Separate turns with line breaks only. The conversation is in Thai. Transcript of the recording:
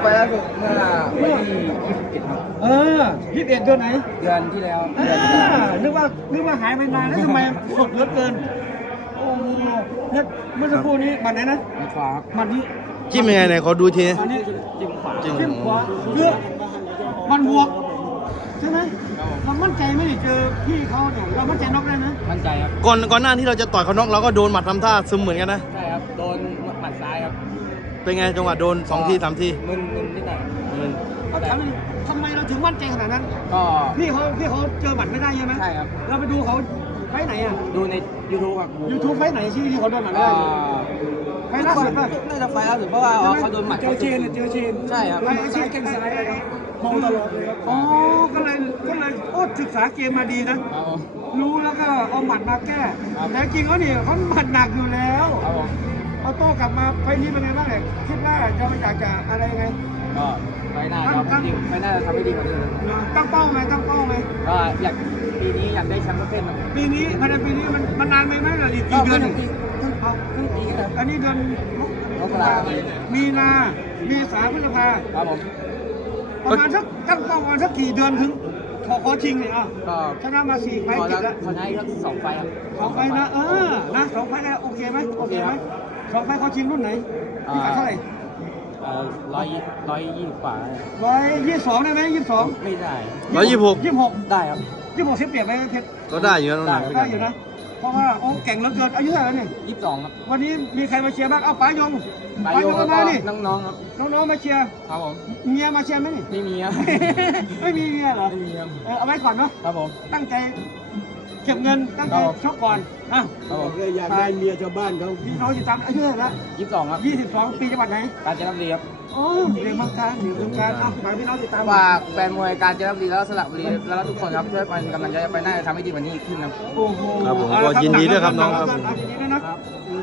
ไปล่าสุดเมื่อวันที่21ครับ
21 เดือนไหน
เดือนที่แล้ว
นึกว่าหายไปนานแล้วทำไมสดเหลือเกินโอ้โหแล้วเมื่อสักครู่นี้บัตรไหนนะ
มีขวาครับ
บัตรนี้
จิ้มยังไงไหนขอดูที
อันนี้
จิ้มขวา
จิ้มขวาเลือกมันบวกใช่ไหมเรามั่นใจไหมเจอพี่เขาเนี่ยเรามั่นใจน็อกได้ไหม
มั่นใจครับ
ก่อนหน้าที่เราจะต่อยเขาน็อกเราก็โดนหมัดทำท่าซึมเหมือนกันนะ
ใช่ครับโดนหมัดซ้ายครับ
เป็นไงจังหวะโดน2 ที 3 ที
มึนนิดหน่อย
มึน
เขาถามเลยทำไมเราถึงมั่นใจขนาดนั้น
ก็
พี่เขาเจอหมัดไม่ได้ใช่ไหม
ใช่ครับ
เราไปดูเขาไฟไหนอ่ะ
ดูใน YouTube ครับ
YouTube ไฟไหนที่เขาโดนหมัดไม่
ก็
ได้ไฟล่าสุดป่ะ
น่าจะไฟล่าสุดเพราะว่าเขาโดนหมัด
เจอเชนใช่ครับไฟซ้ายแข้งซ้ายมองตลอดเลยครับอ๋อก็เลยศึกษาเกมมาดีนะ
ครับผม
รู้แล้วก็เอาหมัดมาแก้
ครับ
แต่จริงเขาเนี่ยเขาหมัดหนักอยู่แล้ว
ครับผม
เอาโต้กลับมาไฟนี้เป็นไงบ้างเนี่ยคิดว่าอยากจะอะไรไง
ก็ไฟหน้าก็ไม่ดีไฟหน้าทำให้ดีกว่านี้เลย
ตั้งเป้าไหม
ก็อยากปีนี้อยากได้แชมป์ประเภทครับ
ปีนี้ภายในปีนี้มันนานไหมเหรออีก
ก็
กี่เดือน
ครึ่งปีครับ
อันนี้เดือน
มกราคม
มีนาเมษาพฤษภา
ครับผม
ประมาณสักตั้งเป้าประมาณสักกี่เดือนถึงขอชิงเนี่ยอ่ะ
ก็
ชนะมา4 ไฟ
ขอ
ติดแล้ว
ชนะอีกสัก2 ไฟครับ
2 ไฟนะนะ2 ไฟแล้วโอเคไหม2 ไฟเขาชิงรุ่นไหนพิกัดเท่าไหร่
120 กว่า
122ได้ไหม22
ไม่ได้
26
ได้ครับ
26เสียเปรียบไหมเพชร
ก็ได้อยู่นะน้ำหนัก
ได้อยู่นะ เพราะว่าโอ้เก่งเหลือเกินอายุเท่าไหร่เนี่ย
22ครับ
วันนี้มีใครมาเชียร์บ้างเอาป๋ายง
ไปโย
ก็
แล้ว
มา
ก็
นี่
น้องๆครับ
น้องๆมาเชียร์
ครับผม
เมียมาเชียร์ไหมนี่
ไม่มีครับ
ไม่มีเมียเหรอ
ไม่มีครับ
เอาไว้ก่อนเนาะ
ครับผม
ตั้งใจเก็บเงินตั้งใจชกก่อนนะครับ
ผม
อยากได้เมียชาวบ้านเขาพี่น้องอยู่ตามอายุเท่าไหร่ละ
22ครับ
22 ปีจังหวัดไหน
กาญจนบุรีครับ
โอ้เรียนเมืองการเอาฝากพี่น้องติดตาม
ฝากแฟนมวยกาญจนบุรีแล้วก็สระบุรีแล้วก็ทุกคนครับช่วยเป็นกำลังใจไปหน้าจะทำให้ดีกว่านี้อีกขึ้นครับ
โอ้โห
ครับผมก็ยินดีด้วยครับน้องครับ
ยินดีด้วยนะ